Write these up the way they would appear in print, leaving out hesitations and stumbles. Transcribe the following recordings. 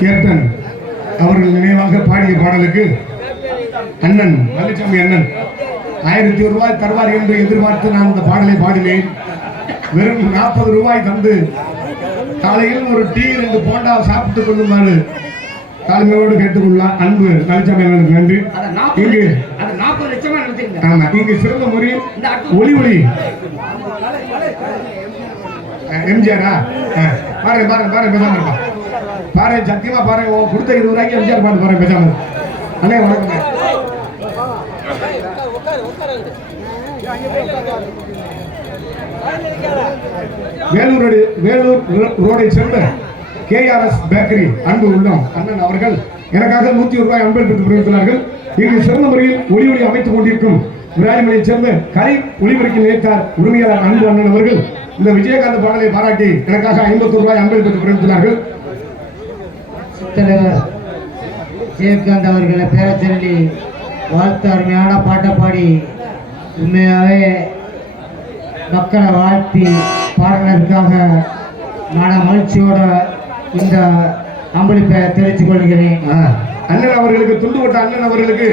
Captain அவர்கள் நினைவாக பாடிய பாடலுக்கு அண்ணன் மல்லிசாமி அண்ணன் 1000 ரூபாய் தருவார் என்று எதிர்பார்த்து நான் இந்த பாடலை பாடினேன். வெறும் 40 ரூபாய் தந்து காலையில் ஒரு டீ 2 போண்டா சாப்பிட்டுக் கொள்ளுமாறு தாழ்மையோடு கேட்டுக்கொள்ளலாம். அன்பு மல்லிசாமி அண்ணனுக்கு நன்றி. இங்கு 40 லட்சமா நினைச்சீங்க. ஆமா, இங்கு சிறந்த முறையில் ஒளி எம்ஜிஆரா பாரு பாரு பாரு பேசாம இருப்பா பாரு, சத்தியமா பாரு, கொடுத்த 20 ரூபாய்க்கு எம்ஜிஆர் பாட்டு பாரு பேசாம. அண்ணே வணக்கம். வேலூர் ரோடை சேர்ந்த KRS பேக்கரி அன்பு உள்ளம் அண்ணன் அவர்கள் எனக்காக 101 ரூபாய் அன்பளிப்பு புரிவித்துள்ளார்கள். இங்கு சிறந்த முறையில் ஒளி அமைத்துக் கொண்டிருக்கும் விராலிமலையை சேர்ந்த கலை ஒளிபரப்பில் நினைத்தார் உரிமையாளர் அன்பு அண்ணன் அவர்கள் இந்த விஜயகாந்த் பாடலை பாராட்டி எனக்காக 51 ரூபாய் அன்பளிப்பு புரிவித்துள்ளார்கள். தலைவர் விஜயகாந்த் அவர்களை பேரச்சொல்லி வாழ்த்து அருமையான பாட்டை பாடி உண்மையாகவே மக்களை வாழ்த்தி பாடினதுக்காக மன மகிழ்ச்சியோட இந்த அன்பளிப்பை தெரிவித்துக் கொள்கிறேன். அண்ணன் அவர்களுக்கு துண்டுபட்ட அண்ணன் அவர்களுக்கு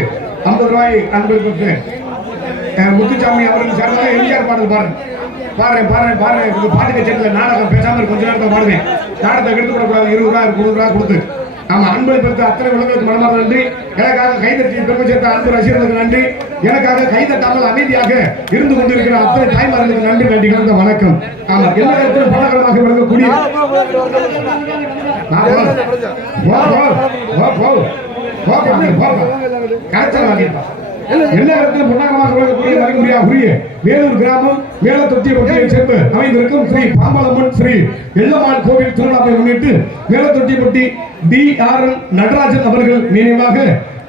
50 ரூபாய் அன்பளிப்பு. முத்துசாமி அவர்கள் சேர்ந்த எம்ஜிஆர் பாடல் பாருங்க உங்க பாட்டு கச்சேரியில் நாடகம் பேசாம கொஞ்ச நேரத்தை பாடுவேன். நாடகத்தை எடுத்து கொடுக்கூடாது. 20 ரூபாய் 30 ரூபாய் கொடுத்து ஆமா அன்பளிப்பு அத்தனை உலகத்துக்கு மனமார்ந்த நன்றி. எனக்காக கைதட்டி பெருமை சேர்த்த அன்பு ரசிகர்களுக்கு நன்றி. எனக்காக கைதட்டாமல் அமைதியாக இருந்து கொண்டிருக்கிற அத்தனை தாய்மார்களுக்கு நன்றி நன்றி கலந்த வணக்கம். ஆமா எல்லா இடத்திலும் பலகரமாக விளங்கக்கூடிய கரைச்சல் வாங்கியிருப்பா எல்லா இடத்திலும் பொன்னாகமாக விளங்கக்கூடிய மதிமுறையாகுரிய வேலூர் கிராமம் மேலத்தொட்டியப்பட்டியை சேர்ந்து அமைந்திருக்கும் ஸ்ரீ பாம்பாளம்மன் ஸ்ரீ எல்லம்மாள் கோவில் திருவிழாவை முன்னிட்டு மேலத்தொட்டியப்பட்டி DRN நடராஜன் அவர்கள் நினைவாக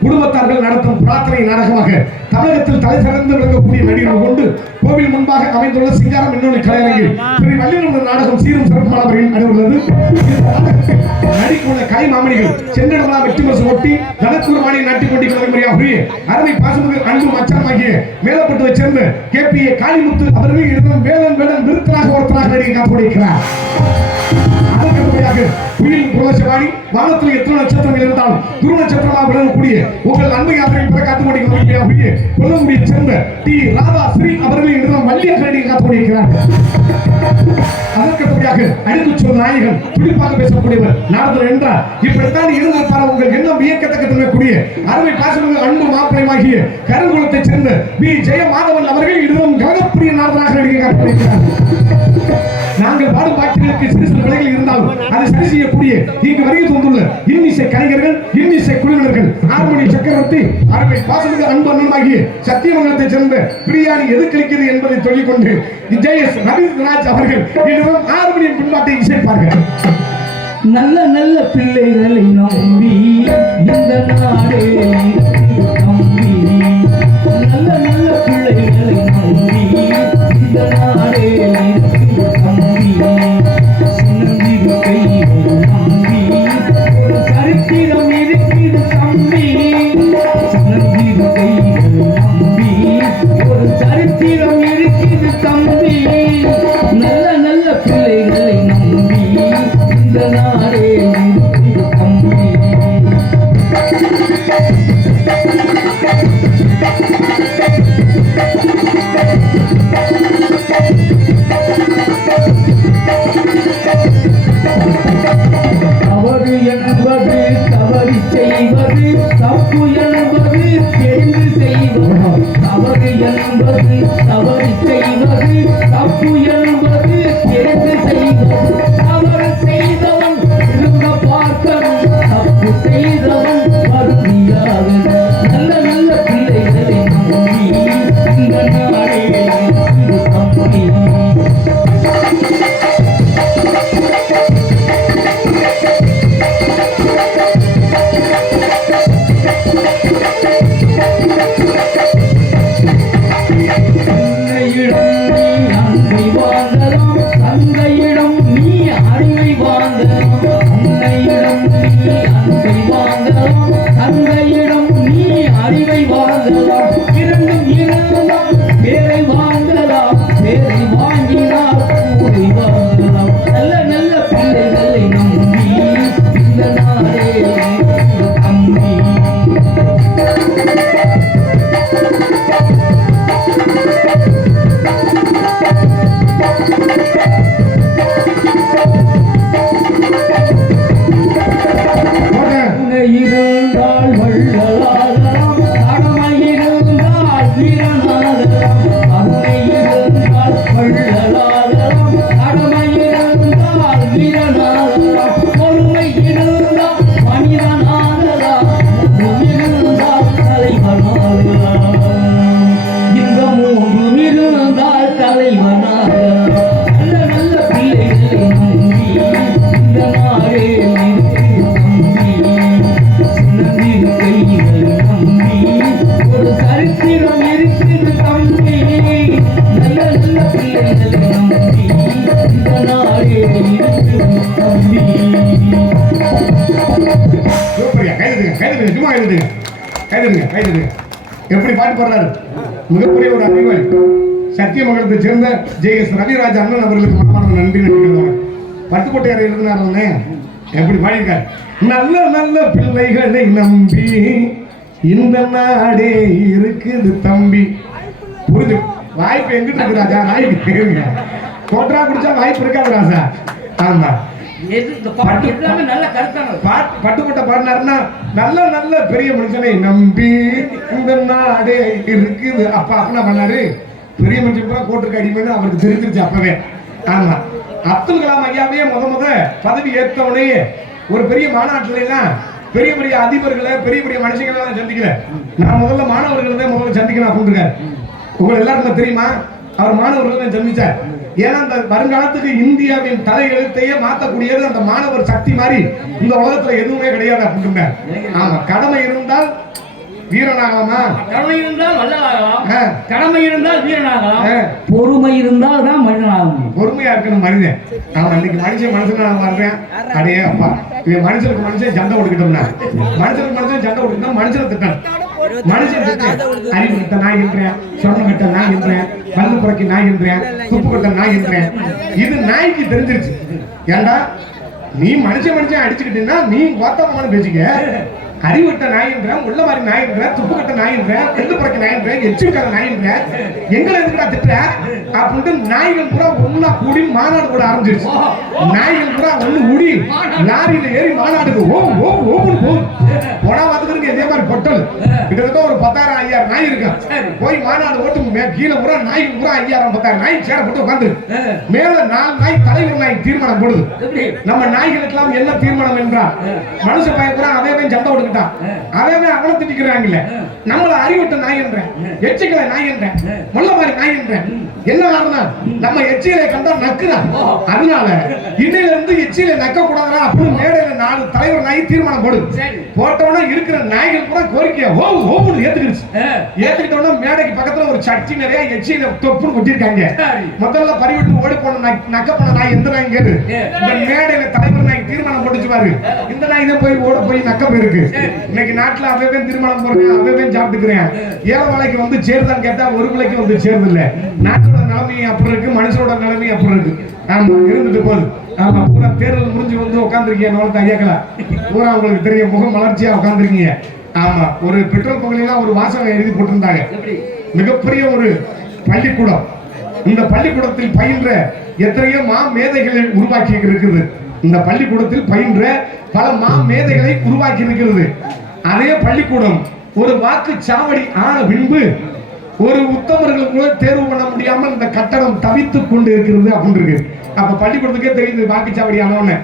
குடும்பத்தார்கள் நடத்தும் பிரார்த்தனை நாடகமாக தமிழகத்தில் தலை சிறந்து விளங்கக்கூடிய நடிகர்கள் கொண்டு கோவில் முன்பாக அமைந்துள்ள சிங்காரம் இன்னொரு கலையரங்கில் ஸ்ரீ வள்ளியம்மன் நாடகம் சீரும் சிறப்பான முறையில் நடைபெறுகிறது. நடிக்குள்ள கலை மாமணிகள் சென்றடலாம் வெற்றி பரிசு ஒட்டி தனக்கூர் மாணியை நாட்டிக் கொண்டிருக்கிற வழிமுறையாகுரிய அருமை பாசமிகு அன்பு மச்சானாகிய மேலப்பட்டுவை சேர்ந்த KPA காளிமுத்து அவர்கள் இருக்கும் வேலன் விருத்தராக ஒருத்தராக நடிகை காத்துக்கொண்டிருக்கிறார். புயல் புரட்சிவாடி வானத்தில் எத்தனை நட்சத்திரங்கள் இருந்தாலும் துரு நட்சத்திரமாக விளங்கக்கூடிய உங்கள் அன்பை அவர்கள் காத்துக் கொண்டிருக்கிறார். கொல்லங்குடியை சேர்ந்த ராதா ஸ்ரீ அவர்களின் இடம் வள்ளியாக நடிகை காத்துக் கொண்டிருக்கிறார். அதற்கப்படியாக அடித்துச்சொல் நாயகன் துடிப்பாக பேசக்கூடியவர் நாரதர் என்றார். இப்படித்தான் இருந்திருப்பார் உங்கள் எண்ணம் வியக்கத்தக்க தன்மைக்கூடிய அருமை பாசமிகு அன்பு மாப்பிளையமாகிய கருங்குளத்தை சேர்ந்த ஜெயமாதவன் அவர்கள் இடம் கனகப்பிரிய நாரதராக நடிகை காத்துக் கொண்டிருக்கிறார். நாங்கள் பாடும் பாட்டுகளுக்கு சிறு சிறு பிழைகள் இருந்தாலும் அதை சரி செய்யக்கூடிய இங்கு வருகை தந்துள்ள இன்னிசை கலைஞர்கள் இன்னிசை குழுவினர்கள் ஹார்மோனி சக்கரவர்த்தி அருமை பாசமிகு அன்பு அண்ணனாகிய சத்தியமங்கலத்தை சேர்ந்த பிரியாணி எதுக்களிக்கிறது என்பதை சொல்லிக் கொண்டு JS ரவீந்திரராஜ் அவர்கள் இன்னும் ஹார்மோனியம் பின்பாட்டை இசைப்பார்கள். நல்ல நல்ல பிள்ளைகளை நம்பி இந்த நாடே நம்பி நல்ல நல்ல பிள்ளைகளை நம்பி இந்த நாடே நம்பி சின்னஞ்சிறு கைகளை நம்பி ஒரு சரித்திரம் இருக்குது தம்பி. சின்னஞ்சிறு கைகளை நம்பி ஒரு சரித்திரம் இருக்குது தம்பி. நல்ல நல்ல பிள்ளைகளை நம்பி இந்த நாடே இருக்குது தம்பி. தவறு என்பது தவறி செய்வது தப்பு என்பது தெரிந்து செய்வது. தவறு என்பது தவறி செய்வது தப்பு என்பது தெரிந்து செய்வது. தவறு செய்தவன் இருந்த பார்க்கணும் தப்பு செய்தவன் வருந்தியாகணும். நல்ல நல்ல பிள்ளைகளை நம்பி இந்த நாடே தம்பி. அன்பை வீரனாகலாம் அருமை இருந்தால் வள்ளலாகலாம் கடமை இருந்தால் வீரனாகலாம் பொறுமை இருந்தால் மனிதனாகலாம் இருந்தால் தலைவனாகலாம் இந்த மூன்றும் இருந்தால் தலைவனாகலாம் நல்ல நல்ல பிள்ளைகளை நம்பி இந்த நாடே நம்பி ஒரு சரித்திரம் இருக்குது தம்பி நல்ல நல்ல பிள்ளைகளை நம்பி இந்த நாடே இருக்குது தம்பி சூப்பர்யா, கைதுங்க கைதுங்க, சும்மா கைதுங்க கைதுங்க கைதுங்க. எப்படி பாட்டு பாடுறாரு, மிகப்பெரிய ஒரு அறிவாளி. சத்தியமங்கலத்தை சேர்ந்த ஜே.எஸ். ரவிராஜ் அண்ணன் அவர்களுக்கு மனமான நன்றி நினைக்கிறோம். பட்டுக்கோட்டையார் எழுதினார், எப்படி பாடியிருக்காரு. நல்ல நல்ல பிள்ளைகளை நம்பி இந்த நாடே இருக்குது தம்பி. புரிஞ்சு வாய்ப்பு எங்கிட்டு இருக்கு ராஜா, வாய்ப்பு கோட்டரா குடிச்சா வாய்ப்பு இருக்காது ராஜா. ஆமா, பட்டுக்கோட்டை பாடினாருன்னா நல்ல நல்ல பெரிய மனுஷனை நம்பி இந்த நாடே இருக்குது. அப்ப என்ன பண்ணாரு, பெரிய மனுஷன் கூட கோட்டுக்கு அடிமைன்னு அவருக்கு தெரிஞ்சிருச்சு அப்பவே. ஆமா, அப்துல் கலாம் ஐயாவே முத பதவி ஏற்றவனே ஒரு பெரிய மாநாட்டுல எல்லாம் பெரிய பெரிய அதிபர்களை பெரிய பெரிய மனுஷங்களை சந்திக்கல, நான் முதல்ல மாணவர்களை தான் முதல்ல சந்திக்கணும் அப்படின்னு இருக்காரு. உங்களுக்கு எல்லாருக்கும் தெரியுமா, அவர் மாணவர்களை தான் சந்திச்சார். ஏன்னா அந்த வருங்காலத்துக்கு இந்தியாவின் தலை எழுத்தையே மாற்றக்கூடியது அந்த மாணவர் சக்தி மாதிரி இந்த உலகத்துல எதுவுமே கிடையாது அப்படின்னு. ஆமா, கடமை இருந்தால் வீரனாகலாமா, கடமை இருந்தால் வல்லலாகலாம், கடமை இருந்தால் வீரனாகலாம், பொறுமை இருந்தால் தான் மனிதனாகும். பொறுமையா இருக்கணும் மனிதன். அவன் இன்னைக்கு மனுஷனா வர்றேன், அடே அப்பா இவன் மனுஷனுக்கு மனுஷன் சண்டை கொடுக்கிட்டோம்னா, மனுஷனுக்கு மனுஷன் சண்டை கொடுக்கிட்டா மனுஷனை திட்டம், மனுஷன் திட்டம். அறிவு கிட்ட நான் என்றேன், சொன்ன கிட்ட நான் என்றேன், பல்லு புறக்கி நான் என்றேன், துப்பு கிட்ட நான் என்றேன். இது நாய்க்கு தெரிஞ்சிருச்சு. ஏண்டா நீ மனுஷன் அடிச்சுக்கிட்டீங்கன்னா நீ வார்த்தமான பேசிக்க. அறிவிட்ட நாயின்ற, உள்ள மாதிரி நாயின்ற, துப்பு கட்ட நாயின்ற, பெண்ணு புறக்க நாயின்ற, எச்சிருக்கிற நாயின்ற, எங்களை எதுக்குடா திட்டுற அப்படின்ட்டு நாய்கள் கூட ஒன்னா கூடி மாநாடு கூட ஆரம்பிச்சிருச்சு. நாய்கள் கூட ஒண்ணு கூடி லாரியில ஏறி மாநாடுக்கு ஓப்புன்னு போகுது. போனா வந்துருக்கு இதே மாதிரி பொட்டல் கிட்டத்தட்ட ஒரு 10,000-5,000 நாய் இருக்கு. போய் மாநாடு ஓட்டு கீழே பூரா நாய்க்கு பூரா 5,000-10,000 நாய் சேர போட்டு உட்காந்து மேல 4 நாய் தலைவர் நாய் தீர்மானம் போடுது. நம்ம நாய்களுக்கு எல்லாம் என்ன தீர்மானம் என்றால், மனுஷ பயப்புறா அவன் சண்டை விட்டுக்கிட்டான், அவன் அவனை திட்டிக்கிறாங்கல்ல, நம்மள அறிவிட்ட நாய் என்ற, எச்சிக்கலை நாய் என்ற, முள்ள மாதிரி நாய் என்ற. என்ன காரணம், நம்ம எச்சியில கண்டா நக்குறான். அதனால இன்னையில இருந்து எச்சியில நக்க கூடாதா அப்படின்னு மேடையில 4 தலைவர் நாய் தீர்மானம் போடுது. போட்டவன இருக்கிற நாய்கள் கூட கோரிக்கையா ஓன்னு ஏத்துக்கிடுச்சு. ஏத்துக்கிட்டோம்னா மேடைக்கு பக்கத்துல ஒரு சட்டி நிறைய எச்சியில தொப்புன்னு கொட்டிருக்காங்க. முதல்ல பறிவிட்டு ஓடி போன நக்க போன நாய் எந்த நாய் கேட்டு இந்த மேடையில தலைவர் நாய் தீர்மானம் போட்டுச்சு பாரு, இந்த நாய் தான் போய் ஓட போய் நக்க போயிருக்கு. இன்னைக்கு நாட்டுல அவன் தீர்மானம் போடுறேன், அவன் சாப்பிட்டுக்கிறேன். 7 வேளைக்கு வந்து சேருதான்னு கேட்டா 1 வேளைக்கு வந்து சேருது இல்ல. நாட்டோட நிலைமை அப்படி இருக்கு, மனுஷனோட நிலைமை அப்படி இருக்கு. ஆமா, இருந்துட்டு போகுது. ஆமா, பூரா தேர்தல் முடிஞ்சு வந்து உட்காந்துருக்கீங்க, நோலத்தை ஐயாக்களா பூரா உங்களுக்கு தெரிய முகம் மலர்ச்சியா உட்காந்துருக்கீங்க. ஆமா, ஒரு பெட்ரோல் பகுதியெல்லாம் ஒரு வாசகம் எழுதி போட்டிருந்தாங்க, மிகப்பெரிய ஒரு பள்ளிக்கூடம். இந்த பள்ளிக்கூடத்தில் பயின்ற எத்தனையோ மேதைகளை உருவாக்கி இருக்குது. இந்த பள்ளிக்கூடத்தில் பயின்ற பல மேதைகளை உருவாக்கி இருக்கிறது. அதே பள்ளிக்கூடம் ஒரு வாக்கு சாவடி ஆன பின்பு ஒரு உத்தமர்கள் கூட தேர்வு பண்ண முடியாமல் இந்த கட்டடம் தவித்துக் கொண்டு இருக்கிறது அப்படின்னு இருக்கு. அப்ப பள்ளிக்கூடத்துக்கே தெரியுது வாக்குச்சாவடி ஆனவன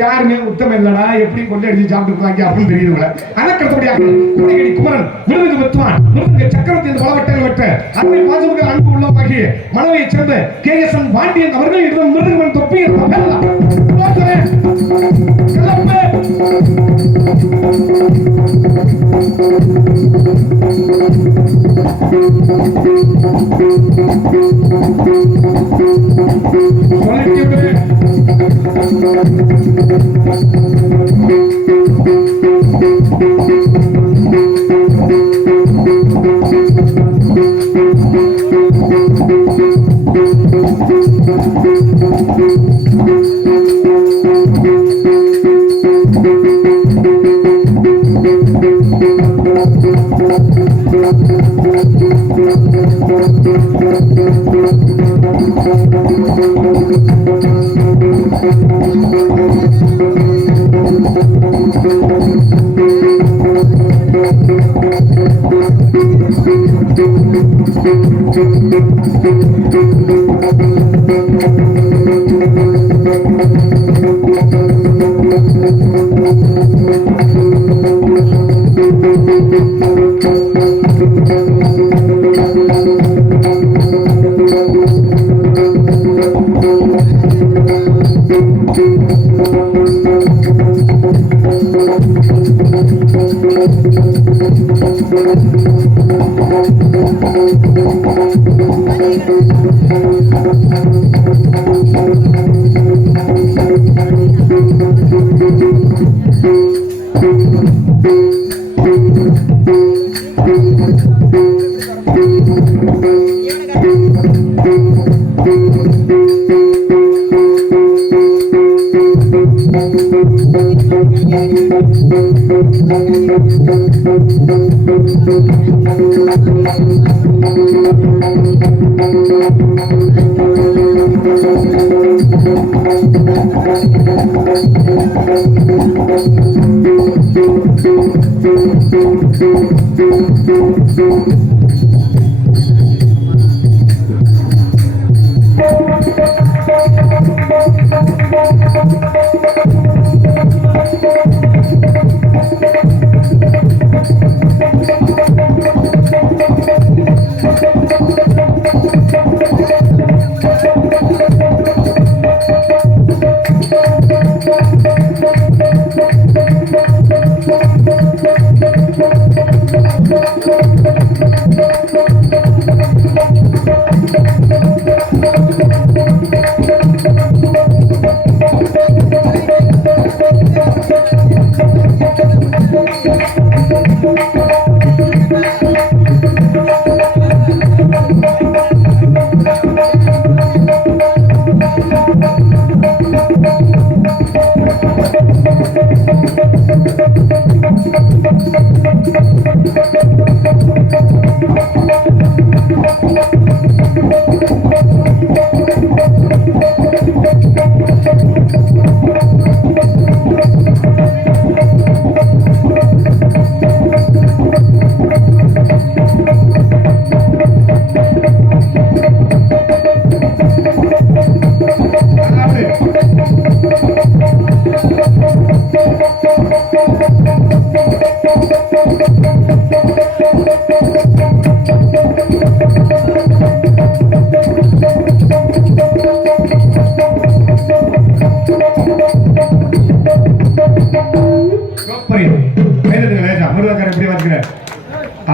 யாருமே உத்தமம் இல்லடா, எப்படி கொண்டு அடிச்சு சாப்பிட்டு அப்படின்னு தெரியுது. அதற்கடுத்தபடியாக கொடிகடி குமரன் மிருதுங்க பெற்றுவான், மிருதுங்க சக்கரத்தின் பலவட்டங்கள் பெற்ற அன்னை பாசமுக அன்பு உள்ளமாகிய மனைவியைச் சேர்ந்த கே.எஸ்.என். பாண்டியன் அவர்கள் இடம் மிருதுங்கன் தொப்பி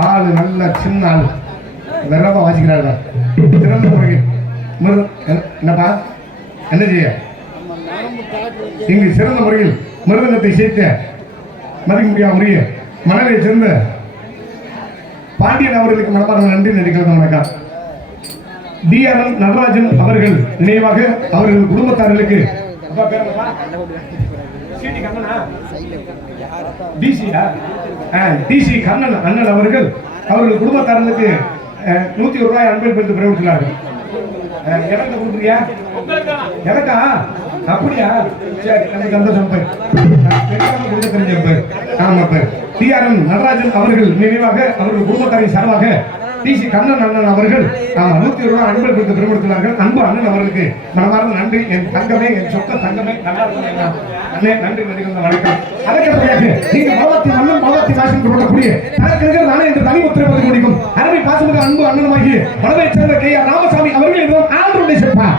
ஆளு நல்ல சின்ன ஆள் வெறவா வாசிக்கிறாள் சிறந்த முறையில் என்னப்பா என்ன செய்ய இங்கு சிறந்த முறையில் மிருதங்கத்தை சேர்த்த மதிக்க முடியாத முறைய மணலை சேர்ந்த பாண்டியன் அவர்களுக்கு மனமார்ந்த நன்றி நடிக்கிறது வணக்கம். DRM நடராஜன் அவர்கள் நினைவாக அவர்கள் குடும்பத்தார்களுக்கு DC கண்ணன் அண்ணன் அவர்கள் அவர்கள் குடும்பத்தார்களுக்கு 101 ரூபாய் அன்பை பெற்று பிரயோகிக்கிறார்கள். எனக்கு கொடுக்குறியா? எனக்கா? அப்படியா? சரி, எனக்கு சந்தோஷம். ஆமா, DRM நடராஜன் அவர்கள் நினைவாக அவர்கள் குடும்பத்தாரின் சார்பாக DC கண்ணன் அண்ணன் அவர்கள் 101 ரூபாய் அன்பை பெற்று பிரயோகிக்கிறார்கள். அன்பு அண்ணன் அவர்களுக்கு மனமார்ந்த நன்றி. என் தங்கமே, என் சொத்த தங்கமே, நல்லா இருக்கும் அண்ணே, நன்றி நடிக்கிற வணக்கம். அதற்கடுத்ததாக நீங்க மோகத்தி மன்னன் மோகத்தி வாசம் கொடுக்கக்கூடிய தனக்கு நானே என்று தனி உத்தரவு முடிக்கும் அருமை பாசமிகு அன்பு அண்ணனுமாகி வடவை சேர்ந்த KR ராமசாமி அவர்கள் என்றும் ஆண்டருடைய செப்பா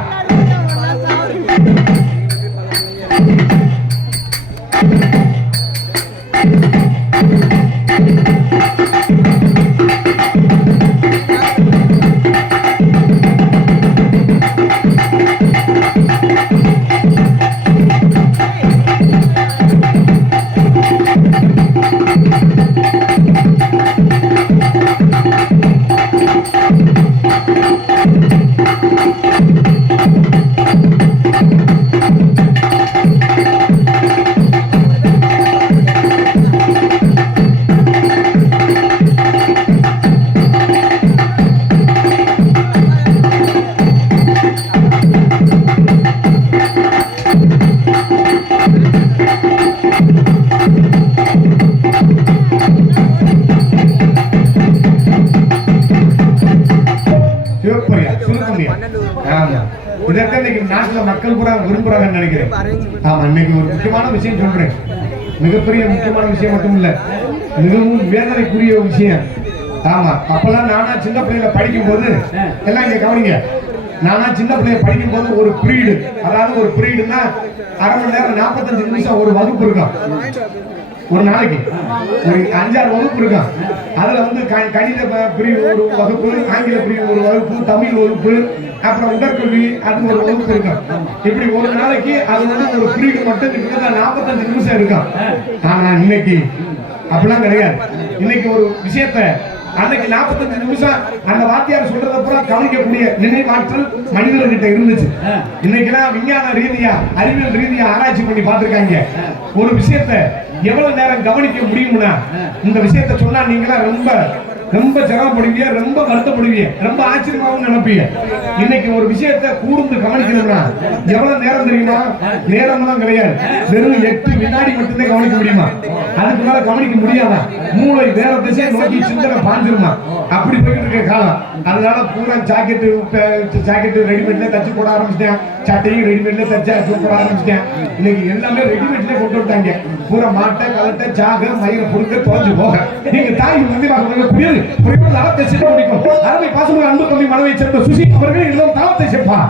சிவப்பரியா சுருக்கமையா. ஆமா, இதற்காக இன்னைக்கு நாட்டுல மக்கள் பூரா விரும்புறாங்கன்னு நினைக்கிறேன். ஆமா, இன்னைக்கு ஒரு முக்கியமான விஷயம் சொல்றேன். மிகப்பெரிய முக்கியமான விஷயம் மட்டும் இல்ல, மிகவும் வேதனைக்குரிய விஷயம். ஆமா, அப்பெல்லாம் நானா சின்ன பிள்ளைல படிக்கும் போது எல்லாம் இங்க கவனிங்க, நானா சின்ன பிள்ளைய படிக்கும் போது ஒரு பீரியடு, அதாவது ஒரு பீரியடுன்னா அரை மணி நேரம் 45 நிமிஷம் ஒரு வகுப்பு இருக்கும். ஒரு நாளைக்கு ஒரு 5-6 வகுப்பு இருக்கும். அதுல வந்து கணித பிரிவு ஒரு வகுப்பு, ஆங்கில பிரிவு ஒரு வகுப்பு, தமிழ் வகுப்பு, அப்புறம் உடற்கல்வி அது ஒரு வகுப்பு இருக்கும். இப்படி ஒரு நாளைக்கு அது வந்து ஒரு பீரியடு மட்டும் 45 நிமிஷம் இருக்கும். ஆனா இன்னைக்கு அப்படிலாம் கிடையாது. இன்னைக்கு ஒரு விஷயத்த அன்னைக்கு 45 நிமிஷம் அந்த வாத்தியார் சொல்றத பூரா கவனிக்கக்கூடிய நினைவாற்றல் மனிதர்கிட்ட இருந்துச்சு. இன்னைக்கெல்லாம் விஞ்ஞான ரீதியா அறிவியல் ரீதியா ஆராய்ச்சி பண்ணி பார்த்திருக்காங்க. ஒரு விஷயத்த எவ்வளவு நேரம் கவனிக்க முடியும்னா, இந்த விஷயத்த சொன்னா நீங்களா ரொம்ப ரொம்ப சிரமப்படுவீங்க, ரொம்ப வருத்தப்படுவீங்க, ரொம்ப ஆச்சரியமாவும் நினைப்பீங்க. இன்னைக்கு ஒரு விஷயத்தை கூர்ந்து கவனிக்கணும்னா எவ்வளவு நேரம் தெரியுமா? நேரம்லாம் கிடையாது, வெறும் 8 வினாடி மட்டும்தான் கவனிக்க முடியுமா? அதுக்கு மேல கவனிக்க முடியாதா? மூளை வேற திசையை நோக்கி சிந்தனை பாஞ்சிருமா? அப்படி போயிட்டு இருக்க காலம். அதனால பூரா ஜாக்கெட்டு ரெடிமேட்ல தச்சு போட ஆரம்பிச்சிட்டேன், சட்டையும் ரெடிமேட்ல தச்சு போட ஆரம்பிச்சிட்டேன். இன்னைக்கு எல்லாமே ரெடிமேட்ல கொண்டு விட்டாங்க. பூரா மாட்டை கலட்டை சாக மயிரை பொறுக்க தொலைஞ்சு போக. நீங்க தாய் வந்து புரியுது புரியுது தளத்தை சென்று முடிக்கும். அருமை பாசமுள்ள அன்பு தம்பி மனதை சேர்ந்த சுசி அவர்கள் இன்னும் தளத்தை சேர்ப்பார்.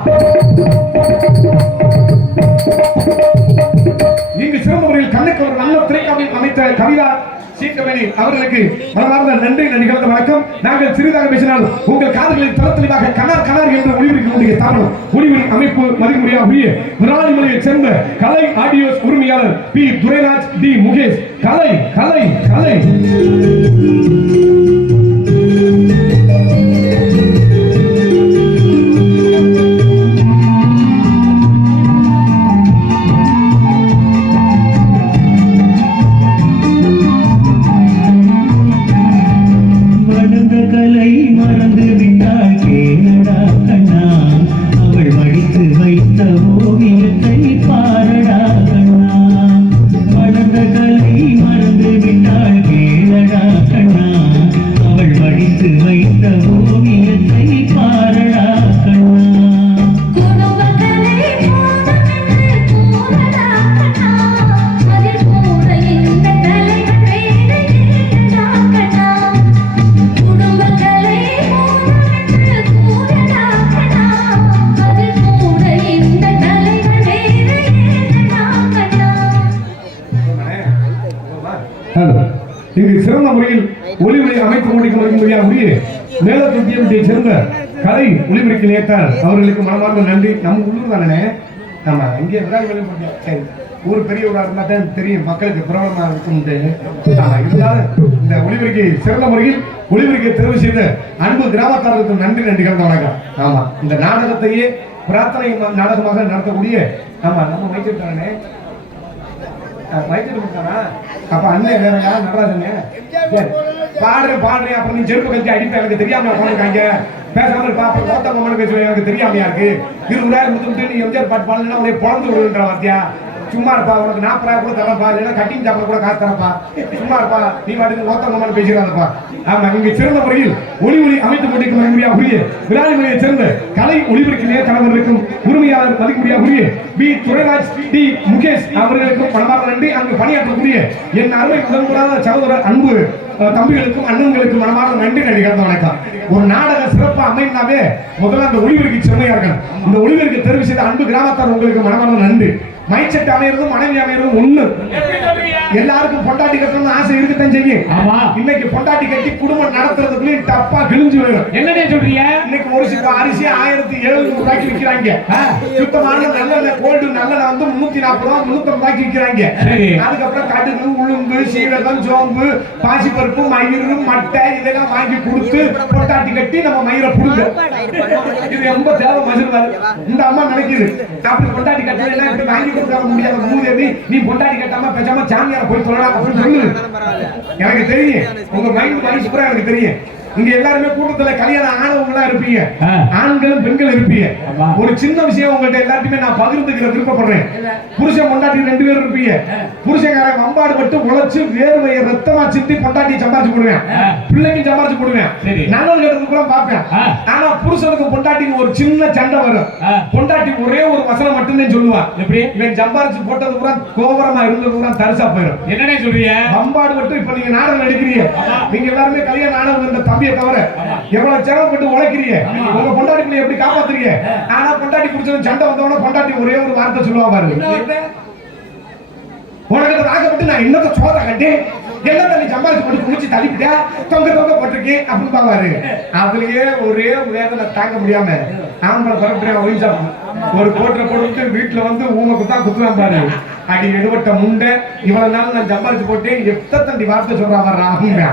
இங்கு சிறந்த முறையில் கண்ணுக்கு ஒரு நல்ல திரைக்காவில் அமைத்த கவிதா சீக்கவேணி அவர்களுக்கு மனமார்ந்த நன்றி நிகழ்ந்த வணக்கம். நாங்கள் சிறிதாக பேசினால் உங்கள் காதுகளில் தளத்தெளிவாக கனார் கனார் என்று ஒளிபரப்பக்கூடிய தாமரம் ஒளிவரி அமைப்பு மதிமுறையாக விராலிமலையைச் சேர்ந்த கலை ஆடியோஸ் உரிமையாளர் பி துரைராஜ் டி முகேஷ். கலை கலை கலை இங்கு சிறந்த முறையில் ஒளிவரை அமைப்பு முடிக்கக்கூடிய மேலத்தொட்டியை சேர்ந்த கலை ஒளிபரப்பில் ஏற்றார் அவர்களுக்கு மனமார்ந்த நன்றி. நம்ம உள்ளூர் தானே, ஆமா, இங்கே சரி, ஊர் பெரிய ஊரா இருந்தா தான் தெரியும் மக்களுக்கு பிரபலமா இருக்கும். இருந்தாலும் இந்த ஒளிபரப்பை சிறந்த முறையில் ஒளிபரப்பை தெரிவு செய்த அன்பு கிராமத்தார்களுக்கு நன்றி கலந்த வணக்கம். ஆமா, இந்த நாடகத்தையே பிரார்த்தனை நாடகமாக நடத்தக்கூடிய ஆமா நம்ம வைத்திருக்கானே அப்ப அண்ணன் வேற யாரும் நடராஜனே பாடுறேன் அப்புறம் நீ செருப்பு கழிச்சு அடிப்ப எனக்கு தெரியாம போனாங்க பேசாம பாப்பா மோத்தம் பேசுவேன் எனக்கு தெரியாமையா இருக்கு. 20,000 கொடுத்துட்டு நீ எம்ஜிஆர் பாட்டு பாடுனா உடைய பொழந்து விடுன்ற வாத்தியா. சும்மா இருப்பா, உனக்கு 40,000 கூட தரப்பா, இல்லைன்னா கட்டிங் சாப்பிட கூட காசு தரப்பா. சும்மா இருப்பா, நீ பாட்டுக்கு மோத்தம் பேசுறாதப்பா. ஆமா, இங்க சிறந்த முறையில் ஒளி அமைத்துக் கொண்டிருக்கும் விராலிமலையை சேர்ந்த கலை ஒளிபரப்பிலே தலைவர்களுக்கும் உரிமையாளர் மதிப்புரிய பி துரைராஜ் டி முகேஷ் அவர்களுக்கும் மனமார்ந்த நன்றி. அங்கு பணியாற்றக்கூடிய என் அருமை முதன்முறையான சகோதரர் அன்பு தம்பிகளுக்கும் அண்ணன்களுக்கும் மனமார்ந்த நன்றி கலந்த வணக்கம். ஒரு நாடக சிறப்பா அமைந்தாவே முதல்ல அந்த ஒளிபரப்பு செம்மையார்கள். இந்த ஒளிபரப்பு தெரிவு செய்த அன்பு கிராமத்தார் உங்களுக்கு மனமார்ந்த நன்றி. மைச்சட் அமையறதும் மனைவி அமையறதும் ஒண்ணு. எல்லாருக்கும் பொண்டாட்டி கட்டணும்னு ஆசை இருக்கத்தான் செய்யும். இன்னைக்கு பொண்டாட்டி கட்டி குடும்பம் நடத்துறதுக்குள்ளே டப்பா கிழிஞ்சு விழுகும். என்னன்னே சொல்றீங்க? இன்னைக்கு ஒரு சிப்ப அரிசி 1700 ரூபாய்க்கு விற்கிறாங்க. சுத்தமான நல்ல கோல்டு நல்ல வந்து 340 ரூபாய் 350 ரூபாய்க்கு விற்கிறாங்க. அதுக்கப்புறம் கடுகு உளுந்து சீரகம் சோம்பு பாசிப்பருப்பு மயிறு மட்டை இதெல்லாம் வாங்கி கொடுத்து பொண்டாட்டி கட்டி நம்ம மயிரை புடுங்க. இது ரொம்ப தேவை மசுறாரு. இந்த அம்மா நினைக்குது அப்படி பொண்டாட்டி கட்டலாம் இப்படி வாங்கி கொடுக்க முடியாத மூதேவி, நீ பொண்டாட்டி கட்டாம பேசாம சாமியார போய் சொல்லலாம் அப்படின்னு சொல்லு. எனக்கு தெரியும் உங்க மைண்ட் வாய்ஸ் கூட எனக்கு தெரியும். இங்க எல்லாருமே கூட்டத்துல கல்யாணம் ஆனவங்களா இருப்பீங்க, ஆண்களும் பெண்கள் இருப்பீங்க. ஒரு சின்ன விஷயம் உங்கள்ட்ட எல்லாத்தையுமே நான் பகிர்ந்துக்கிற விருப்பப்படுறேன். புருஷன் பொண்டாட்டி 2 பேரும் இருப்பீங்க. புருஷன்காரன் வம்பாடு பட்டு உழைச்சு வேர்வையை ரத்தமா சிந்தி பொண்டாட்டியை சம்பாதிச்சு போடுவேன், பிள்ளைக்கும் சம்பாதிச்சு போடுவேன், நல்லது கூட பார்ப்பேன். ஆனா புருஷனுக்கு பொண்டாட்டிக்கு ஒரு சின்ன சண்டை வரும். பொண்டாட்டி ஒரே ஒரு வசனம் மட்டும்தான் சொல்லுவா. எப்படி? இவன் சம்பாரிச்சு போட்டது பூரா கோபரமா இருந்தது பூரா தரிசா போயிடும். என்னன்னே சொல்றீங்க? பம்பாடு மட்டும் இப்ப நீங்க நாடகம் நடிக்கிறீங்க. நீங்க எல்லாருமே கல்யாண நாடகம் இந்த தம்பியை தவிர எவ்வளவு சிரமப்பட்டு உழைக்கிறீங்க. உங்க பொண்டாட்டி எப்படி காப்பாத்துறீங்க? ஆனா பொண்டாட்டி புடிச்சது சண்டை வந்தவன பொண்டாட்டி ஒரே ஒரு வார்த்தை சொல்லுவா பாருங்க. உனக்கு ஆசைப்பட்டு நான் என்னத்த சோத கட்டி என்ன நீ சம்பாதிச்சு போட்டு குளிச்சு தள்ளிப்பிட்டா தொங்க போட்டிருக்கேன் அப்படின்னு பாவாரு. அதுலயே ஒரே வேதனை தாங்க முடியாம ஆம்பளை பரப்புறேன் ஒழிஞ்சா ஒரு கோட்டரை போட்டு வீட்டுல வந்து ஊமை குத்தா குத்துவான் பாரு. அடி எடுபட்ட முண்டை இவ்வளவு நாள் நான் சம்பாரிச்சு போட்டேன் எத்தனை வார்த்தை சொல்றா வர்றாங்க.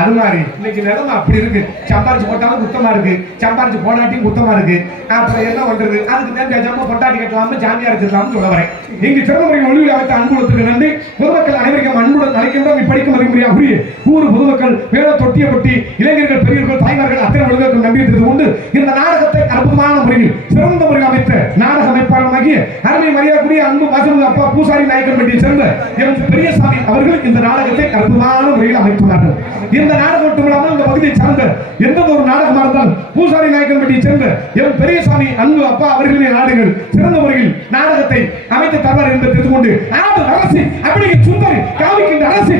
அது மாதிரி இன்னைக்கு நிலைமை அப்படி இருக்கு. சம்பாரிச்சு போட்டாலும் குத்தமா இருக்கு, சம்பாரிச்சு போடாட்டியும் குத்தமா இருக்கு. அப்புறம் என்ன பண்றது? அதுக்கு தான் பேசாம பொட்டாட்டி கட்டலாம ஜாமியா இருக்கலாம்னு சொல்ல வரேன். இங்கு சிறந்த ஒளிவில் அமைத்த அன்புலத்துக்கு நன்றி. பொதுமக்கள் அனைவருக்கும் அன்புடன் அழைக்கின்றோம். இப்படிக்கும் மதிமுறையா புரிய ஊர் பொதுமக்கள் வேலை தொட்டியப்பட்டி இளைஞர்கள் பெரியவர்கள் தாய்மார்கள் அத்தனை ஒழுங்கும் நம்பி தெரிந்து கொண்டு இந்த நாடகத்தை அற்புதமான முறையில் சிறந்த முறையில் அமைத்த நாடக அமைப்பாளராகிய அருமை மரியாதைக்குரிய அன்பு வாசல் அப்பா பூசாரி நாயக்கன்பட்டியை சேர்ந்த எம் பெரியசாமி அவர்கள் இந்த நாடகத்தை அற்புதமான முறையில் அமைத்துள்ளார்கள். இந்த நாடகம் மட்டுமில்லாமல் இந்த பகுதியை சார்ந்த எந்த ஒரு நாடகமாக இருந்தாலும் பூசாரி நாயக்கன்பட்டியை சேர்ந்த எம் பெரியசாமி அன்பு அப்பா அவர்களின் நாடுகள் சிறந்த முறையில் நாடகத்தை அமைத்து தருவார் என்பதை தெரிந்து கொண்டு ஆடு அரசு அப்படியே சுந்தரி காவிக்கின்ற அரசு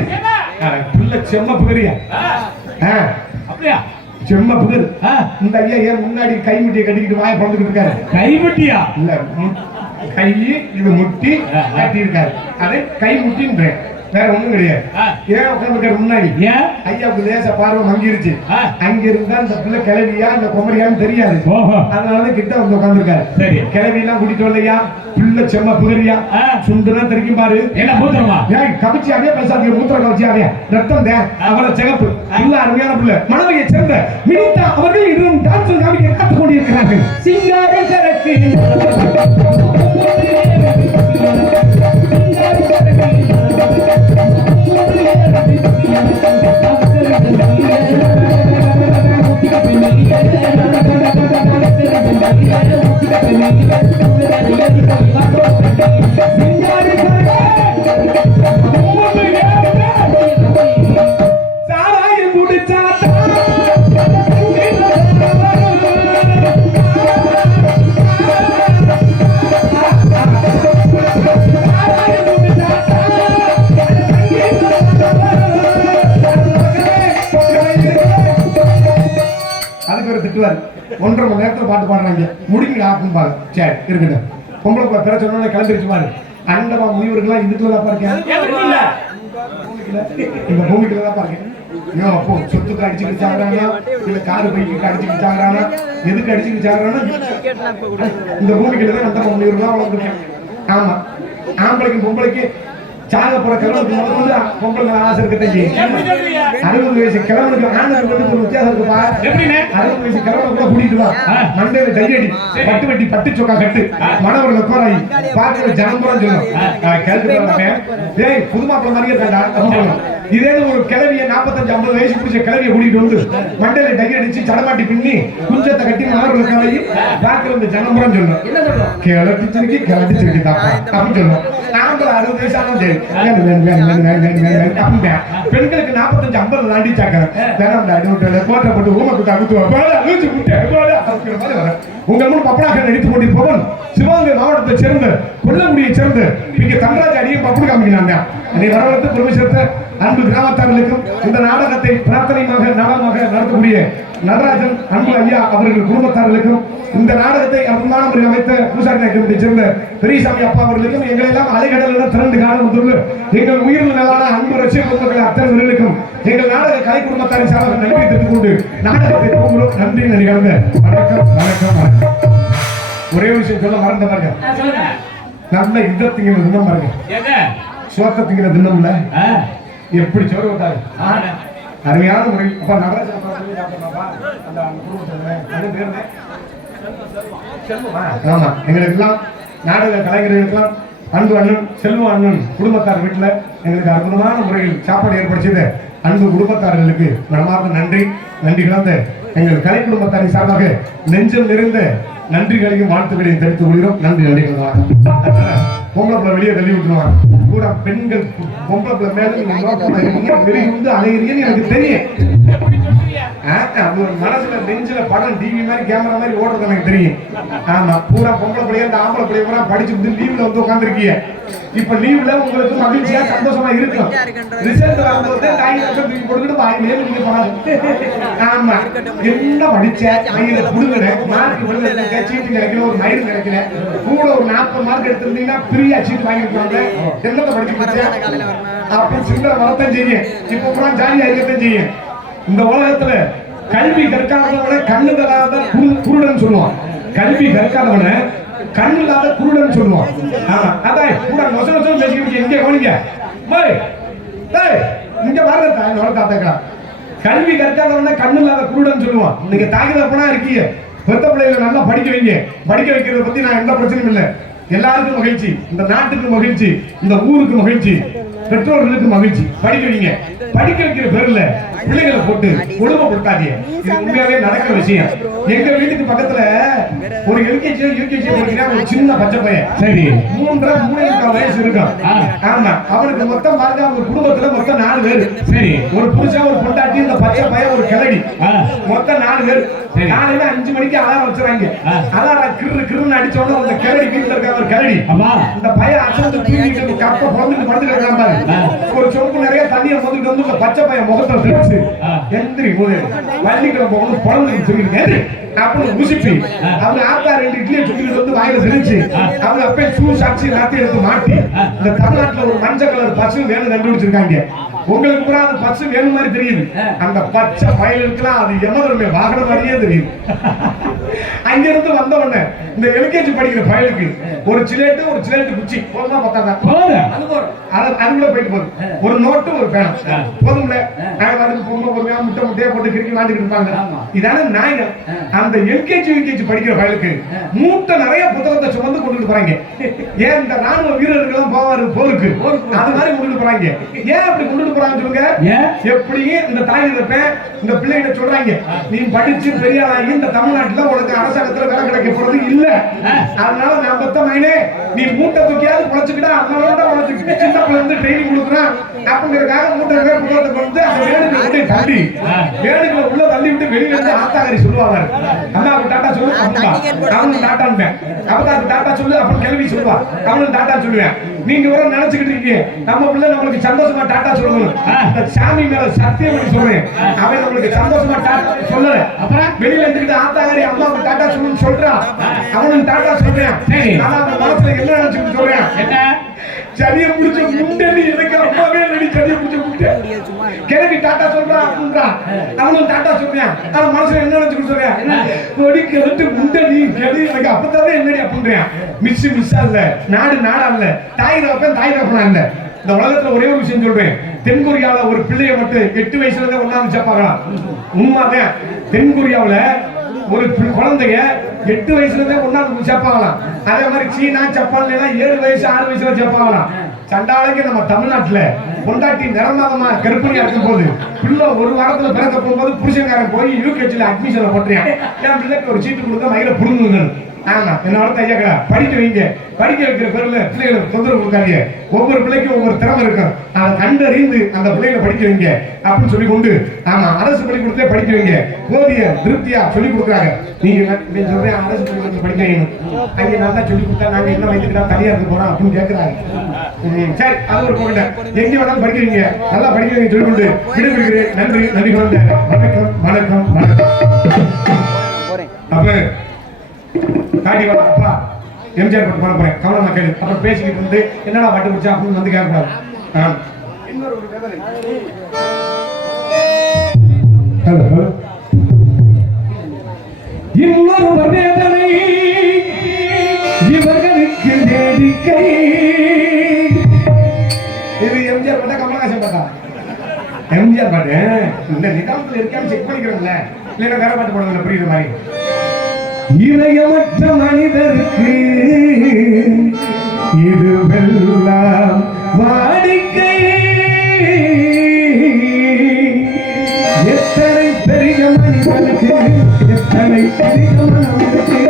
பிள்ளை செம்ம புகரியா அப்படியா செம்ம புகர். இந்த ஐயா ஏன் முன்னாடி கைமுட்டியை கட்டிக்கிட்டு வாயை பறந்துக்கிட்டு இருக்காரு? கைமுட்டியா இல்ல, கை இது முட்டி கட்டி இருக்காரு. அதை கை முட்டின்றேன், வேற ஒண்ணும் கிடையாது. ஏன் உட்காந்துருக்காரு முன்னாடி? ஏன் ஐயாவுக்கு லேச பார்வை மங்கிருச்சு. அங்க இருந்தா இந்த பிள்ளை கிளவியா இந்த குமரியான்னு தெரியாது. அதனாலதான் கிட்ட வந்து உட்காந்துருக்காரு. சரி, கிளவி எல்லாம் கூட்டிட்டு வரலையா? பிள்ளை செம்ம புகரியா சுண்டுனா தெரியும் பாரு. என்ன மூத்திரமா? ஏன் கவிச்சியாவே பேசாதீங்க, மூத்திர கவிச்சியாவே ரத்தம் தான் அவளை சிகப்பு. இல்ல அருமையான பிள்ளை மனவையை சேர்ந்த மினிதா அவர்கள் இதுவும் டான்ஸ் காமிக்க காத்துக் கொண்டிருக்கிறார்கள். சிங்கார சரக்கு திட்டுவார். 1.5 மணி நேரத்தில் பாட்டு பாடுறாங்க, முடிங்க ஆக்கும்பாங்க. சரி இருக்கட்டும். பொம்பளை பேர சொன்ன கிளம்பிடுச்சு பாரு. அண்டமா முனிவர்கள்லாம் இதுக்குள்ளதான் பாருங்க, இந்த பூமிக்குள்ளதான் பாருங்க. அப்போ சொத்துக்கு அடிச்சுக்கிட்டு சாகுறானா இல்ல காரு பைக்கு அடிச்சுக்கிட்டு சாகுறானா எதுக்கு அடிச்சுக்கிட்டு சாகுறானா இந்த பூமிக்குள்ளதான் அண்டமா முனிவர்கள்லாம் வளர்ந்துருக்கேன். ஆமா, ஆம்பளைக்கு பொம்பளைக்கு சாக போற கிழவனுக்கு முதல்ல பொம்பளை ஆசை இருக்கட்டும். 60 வயசு கிழவனுக்கு ஆணுக்கு வித்தியாசம் இருக்குப்பா. 60 வயசு கிழவனை கூட கூட்டிட்டு வா, மண்டையில கையடி பட்டு வெட்டி பட்டு சொக்கா கட்டு மனவர்ல கோராயி பாக்குற ஜனம்புறம் சொல்லும். கேள்வி புது மாப்பிள்ள மாதிரியே இருக்காண்டா அப்படின்னு. இதே ஒரு கிழவிய 45-50 வயசு பிடிச்ச கிழவிய கூட்டிட்டு வந்து மண்டையில டை அடிச்சு சடமாட்டி பின்னி குஞ்சத்தை கட்டி மனவர்ல கோராயி பாக்குற இந்த ஜனம்புறம் சொல்லும். கிளட்டிச்சிருக்கி கிளட்டிச்சிருக்கி தாப்பா அப்படின்னு சொல்லும். 60 வயசு ஆனாலும் சரி பெண்களுக்கு 45-50 தாண்டி போட்டு ஊமக்கு உங்க முன் பப்படாக நடித்துக் கொண்டிருப்பவன் சிவகங்கை மாவட்டத்தை சேர்ந்த கொல்லங்குடியை சேர்ந்த இங்க தங்கராஜ் அடியும் பப்படு காமிக்கிறாங்க. அதை வரவழைத்து பெருமை சேர்த்த அன்பு கிராமத்தார்களுக்கும் இந்த நாடகத்தை பிரார்த்தனையாக நாடகமாக நடத்தக்கூடிய நடராஜன் அன்பு ஐயா அவர்கள் குடும்பத்தார்களுக்கும் இந்த நாடகத்தை அற்புதமான முறையில் அமைத்த பூசாரி நாயக்கத்தை சேர்ந்த பெரியசாமி அப்பா அவர்களுக்கும் எங்களை எல்லாம் அலைகடலுடன் திரண்டு காண வந்துள்ள எங்கள் உயிர் மேலான அன்பு ரசிகர் குடும்பங்கள் அத்தனை பேர்களுக்கும் எங்கள் நாடக கலை குடும்பத்தாரின் சார்பாக நன்றி தெரிவித்துக் கொண்டு நாடகத்தை போகிறோம். நன்றி நிகழ்ந்த வணக்கம் வணக்கம் வணக்கம். ஒரே விஷயம் சொல்ல மறந்த பாருங்க, நல்ல யுத்தத்திங்கிற தினம் பாருங்க, சோத்தத்திங்கிற தினம்ல எப்படி சொல்ல விட்டாரு அருமையான முறை. அப்ப நடராஜன் ஆமா, எங்களுக்கெல்லாம் நாடக கலைஞர்களுக்கெல்லாம் அன்பு அண்ணன் செல்வ அண்ணன் குடும்பத்தார் வீட்டுல எங்களுக்கு அற்புதமான முறையில் சாப்பாடு ஏற்படுத்தியது அன்பு குடும்பத்தார்களுக்கு மனமார்ந்த நன்றி. நன்றி கலந்த எங்கள் கலை குடும்பத்தாரின் சார்பாக நெஞ்சம் நிறைந்த நன்றிகளையும் வாழ்த்துக்களையும் தெரிவித்துக் கொள்கிறோம். நன்றி நன்றி. பொம்பளை பிள்ளை வெளியே தள்ளி விட்டுருவான். பூரா பெண்கள் பொம்பளை பிள்ளை மேல நீங்க நோக்கமா இருக்கீங்க, வெளியே வந்து அலைகிறீங்கன்னு எனக்கு தெரியும். அது ஒரு மனசுல நெஞ்சில படம் டிவி மாதிரி கேமரா மாதிரி ஓடுறது எனக்கு தெரியும். ஆமா, பூரா பொம்பளை பிள்ளைய இந்த ஆம்பளை பிள்ளைய பூரா படிச்சுட்டு லீவ்ல வந்து உட்காந்துருக்கீங்க. இப்ப லீவ்ல உங்களுக்கு மகிழ்ச்சியா சந்தோஷமா இருக்கும். ரிசல்ட் வரும்போது தாய் தூக்கி போட்டுக்கிட்டு வாயிலே நீங்க போறாங்க. ஆமா, என்ன படிச்ச மையில புடுங்கல, மார்க் விழுந்த சீட்டு கிடைக்கல, ஒரு மயில் கிடைக்கல, கூட ஒரு 40 மார்க் எடுத்திருந்தீங்கன்னா ஃப்ரீயா சீட்டு வாங்கிருப்பாங்க. என்னத்தை படிச்சு படிச்சா அப்ப சின்ன வரத்தான் செய்யும். இப்ப பூரா ஜாலியா இருக்கத்தான் செய்யும். இந்த உலகத்துல கல்வி கற்காதவன கண்ணு தராத குருடன் சொல்லுவான். கல்வி கற்காதவன கண்ணு இல்லாத குருடன் சொல்லுவான். ஆமா, அதான் கூட நொச நொச பேசிக்கிட்டு எங்க போனீங்க இங்க பாருங்க. கல்வி கற்காதவன கண்ணு இல்லாத குருடன் சொல்லுவான். நீங்க தாய்தப்பனா இருக்கீங்க, பெத்த பிள்ளைகளை நல்லா படிக்க வைங்க. படிக்க வைக்கிறத பத்தி நான் எந்த பிரச்சனையும் இல்லை. எல்லாருக்கும் மகிழ்ச்சி, இந்த நாட்டுக்கு மகிழ்ச்சி, இந்த ஊருக்கு மகிழ்ச்சி, பெற்றோர்களுக்கு மகிழ்ச்சி. படிக்க வைங்க. படிக்க வைக்கிற பேர்ல பிள்ளைகளை போட்டு கொடுமைப்படுத்தாதீங்க. இது உண்மையாவே நடக்கிற விஷயம். எங்க வீட்டுக்கு பக்கத்துல ஒரு எல்கேஜி யூகேஜி படிக்கிற ஒரு சின்ன பச்சை பையன், சரி 3.5 வயசு இருக்கும். ஆமா, அவனுக்கு மொத்தம் பாருங்க, அவங்க குடும்பத்துல மொத்தம் 4 பேர். சரி, ஒரு புருஷன், ஒரு பொண்டாட்டி, இந்த பச்சை பையன், ஒரு கிளடி, மொத்தம் 4 பேர். காலையில 5 மணிக்கு அலாரம் வச்சுறாங்க. அலாரம் கிரு கிருன்னு அடிச்ச உடனே அந்த கிளடி வீட்டுல இருக்க ஒரு கிளடி, இந்த பையன் அசந்து தூங்கிட்டு கப்ப பிறந்துட்டு படுத்துட்டு இருக்கான் பாரு. ஒரு சொம்பு நிறைய தண்ணியை முதல்ல வந்து இந்த பச்சை பையன் முகத்துல தெரிச்சு எந்திரி போது வள்ளிக்கிழமை போகணும் குழந்தைக்கு சொல்லிட்டு அப்படின்னு ஊசிப்பி அவங்க ஆத்தா 2 இட்லியை சுத்திட்டு வந்து வாயில தெரிஞ்சு அவங்க அப்பே சூ சாட்சி எல்லாத்தையும் எடுத்து மாட்டி இந்த தமிழ்நாட்டுல ஒரு மஞ்சள் கலர் பசு வேணும் கண்டுபிடிச்சிருக்காங்க. உங்களுக்கு கூட அந்த பசு வேணும் மாதிரி தெரியுது. அந்த பச்சை பயில இருக்கலாம், அது எமதருமே வாகனம் மாதிரியே தெரியுது. அங்க இருந்து வந்த உடனே இந்த எல்கேஜி படிக்கிற பயலுக்கு ஒரு சிலேட்டு குச்சி போதுமா பத்தாதா அது கூட போயிட்டு போகுது. ஒரு நோட்டு ஒரு பேனா போதும்ல. பொறுமையா முட்டையா போட்டு கிறுக்கி வாங்கிட்டு இருப்பாங்க. இதான நாயகம். அந்த எல்கேஜி யூகேஜி படிக்கிற பயலுக்கு மூட்டை நிறைய புத்தகத்தை சுமந்து கொண்டுட்டு போறாங்க. ஏன் இந்த ராணுவ வீரர்கள் போவாரு போருக்கு, அது மாதிரி கொண்டுட்டு போறாங்க. ஏன் அப்படி கொண்டுட்டு போறாங்க சொல்லுங்க. எப்படியும் இந்த தாய் இந்த பிள்ளைகிட்ட சொல்றாங்க, நீ படிச்சு பெரிய ஆளாகி இந்த தமிழ்நாட்டுல உனக்கு அரசாங்கத்துல வேலை கிடைக்க போறது இல்ல. அதனால நான் பத்த மைனே நீ மூட்டை தூக்கியாவது பொழைச்சுக்கிட்டா, அதனால உனக்கு சின்ன பிள்ளை இருந்து ட்ரைனிங் கொடுக்குறான் அப்படிங்கறதுக்காக மூட்டை புத்தகத்தை கொண்டு அந்த வேணுக்கு கொண்டு தள்ளி வேணுக்குள்ள உள்ள தள்ளி விட்டு வெளியில இருந்து ஆத்தாகாரி சொல்லுவாங்க, அம்மாவுக்கு டாட்டா சொல்லு, அவனுக்கு டாட்டான்பேன், அவதாக்கு டாட்டா சொல்லு, அப்ப கேள்வி சொல்லுவா, அவனுக்கு டாட்டா சொல்லுவேன். நீங்க வர நினைச்சுக்கிட்டு இருக்கீங்க நம்ம பிள்ளை நம்மளுக்கு சந்தோஷமா டாட்டா சொல்லணும். இந்த சாமி மேல சத்தியம் பண்ணி சொல்றேன், அவன் நம்மளுக்கு சந்தோஷமா டாட்டா சொல்லல. அப்புறம் வெளியில இருந்துட்டு ஆத்தாகாரி அம்மாவுக்கு டாட்டா சொல்லணும்னு சொல்றான், அவனுக்கு டாட்டா சொல்றேன். ஆனா அவன் மனசுல என்ன நினைச்சுக்கிட்டு சொல்றேன், என்ன சரிய பிடிச்ச முண்டை எனக்கு அம்மாவே நடி சரிய பிடிச்ச முண்டை கிளம்பி டாட்டா சொல்றான் அப்படின்றான். அவனும் டாட்டா சொல்றான், அவன் மனசுல என்ன நினைச்சுக்கிட்டு சொல்றான், கொடி கிளட்டு முண்டை நீ கிளி எனக்கு அப்பதாவே என்னடி அப்படின்றான். மிஸ்ஸா இல்ல, நாடா இல்ல, தாய் தகப்பனா இல்ல. இந்த உலகத்துல ஒரே ஒரு விஷயம் சொல்றேன், தென்கொரியால ஒரு பிள்ளைய மட்டும் 8 வயசுல இருந்து ஒண்ணாவது சேர்ப்பாங்களாம். உண்மைதான். தென்கொரியாவுல ஒரு குழந்தைய 8 வயசுல இருந்தே ஒண்ணாவது சேர்ப்பாங்களாம். அதே மாதிரி சீனா ஜப்பான்ல எல்லாம் 7 வயசு 6 வயசுல சேர்ப்பாங்களாம். சண்டாளைக்கு நம்ம தமிழ்நாட்டுல பொண்டாட்டி நிரந்தரமா கர்ப்பிணியா இருக்கும் போது பிள்ளை 1 வாரத்துல பிறக்க போகும்போது புருஷன்காரன் போய் யூகேஜில அட்மிஷன் போட்டுறான். என் பிள்ளைக்கு ஒரு சீட்டு கொடுக்க மயில புடுங்குங்க. ஆமா, என்னோட ஐயா படிக்க வைங்க. படிக்க வைக்கிற பேர்ல பிள்ளைகளுக்கு தொந்தரவு கொடுக்காதீங்க. ஒவ்வொரு பிள்ளைக்கும் ஒவ்வொரு திறமை இருக்கும், அதை கண்டறிந்து அந்த பிள்ளைகளை படிக்க வைங்க அப்படின்னு சொல்லி கொண்டு, ஆமா அரசு பள்ளிக்கூடத்திலே படிக்க வைங்க. போதிய திருப்தியா சொல்லி கொடுக்குறாங்க. நீங்க சொல்றேன் அரசு பள்ளிக்கூடத்தில் படிக்க வைக்கணும், அங்க நல்லா சொல்லி கொடுத்தா நாங்க என்ன வைத்துக்கிட்டா தனியா இருக்க போறோம் அப்படின்னு கேட்கிறாங்க. சரி, அது ஒரு போகிட்ட எங்க வேணாலும் படிக்க வைங்க, நல்லா படிக்க வைங்க சொல்லி கொண்டு விடுவிக்கிறேன். நன்றி நன்றி. வணக்கம் வணக்கம் வணக்கம். அப்ப காட்டி வர அப்பா எம்ஜிஆர் பாட்டு பாட போறேன், கவனமா கேளு. அப்புறம் பேசிக்கிட்டு இருந்து என்னடா பாட்டு முடிச்சா அப்படின்னு வந்து கேட்கக்கூடாது. இன்னொரு வேதனை இவர்களுக்கு வேடிக்கை. இது எம்ஜிஆர் பாட்டா கமலஹாசன் பாட்டா? எம்ஜிஆர் பாட்டு. இந்த நிதானத்தில் இருக்கான்னு செக் பண்ணிக்கிறோம்ல, இல்லைன்னா வேற பாட்டு போடுங்க புரியுற மாதிரி. இதயமற்ற மனிதருக்கு இதுவெல்லாம் வாடிக்கை. எத்தனை பெரிய மனிதனுக்கு எத்தனை பெரிய மனம் இருக்கு,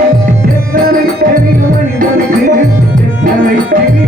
எத்தனை பெரிய மனிதனுக்கு எத்தனை பெரிய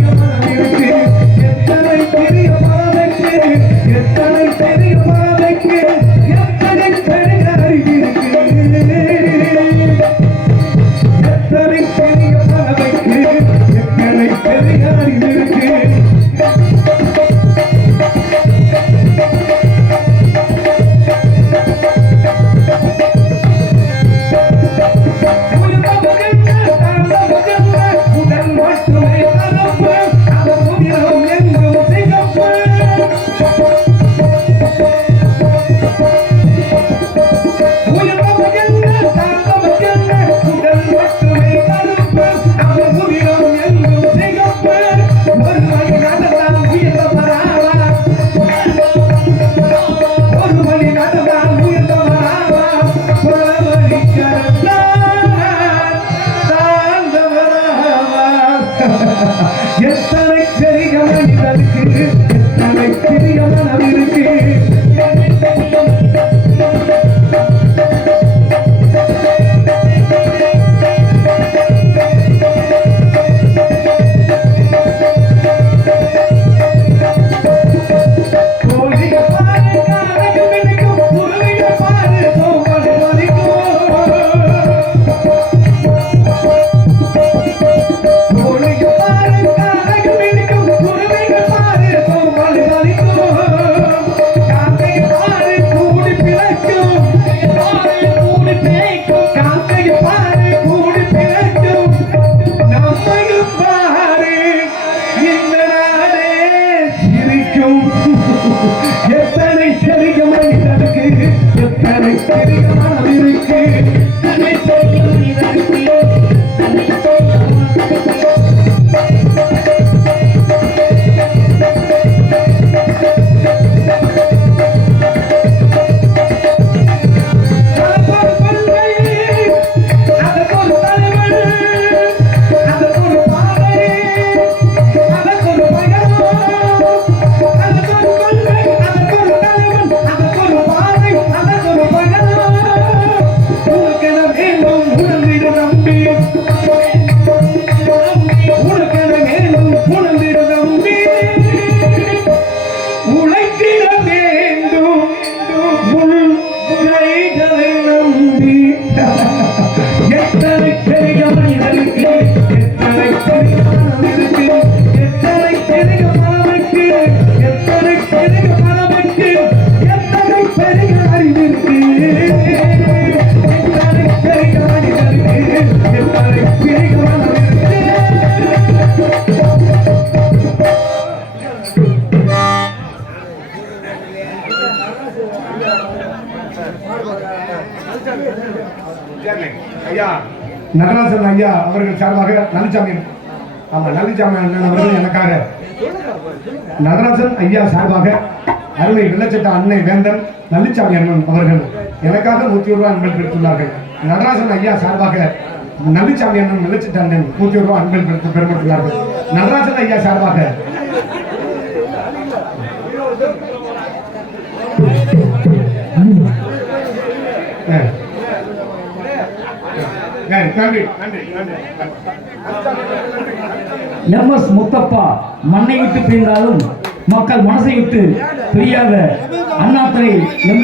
மனிதனுக்கு தன்னை ஐயா நடராசன் ஐயா அவர்கள் சார்பாக நல்லிச்சாமி ஆமா நல்லிச்சாமி அண்ணன் அவர்கள் எனக்காக நடராசன் ஐயா சார்பாக அருமை வெள்ளச்சட்ட அன்னை வேந்தன் நல்லிச்சாமி அண்ணன் அவர்கள் எனக்காக 100 ரூபாய் அன்பல் பெற்றுள்ளார்கள். நடராசன் ஐயா சார்பாக நல்லிச்சாமி அண்ணன் வெள்ளச்சட்ட அண்ணன் 100 ரூபாய் அன்பல் பெற்றுள்ளார்கள். நடராசன் ஐயா சார்பாக நன்றி நன்றி நன்றி. எம்.எஸ். முத்தப்பா மண்ணை விட்டு பிரிந்தாலும் மக்கள் மனசை விட்டு பிரியாத அண்ணாதுரை எம்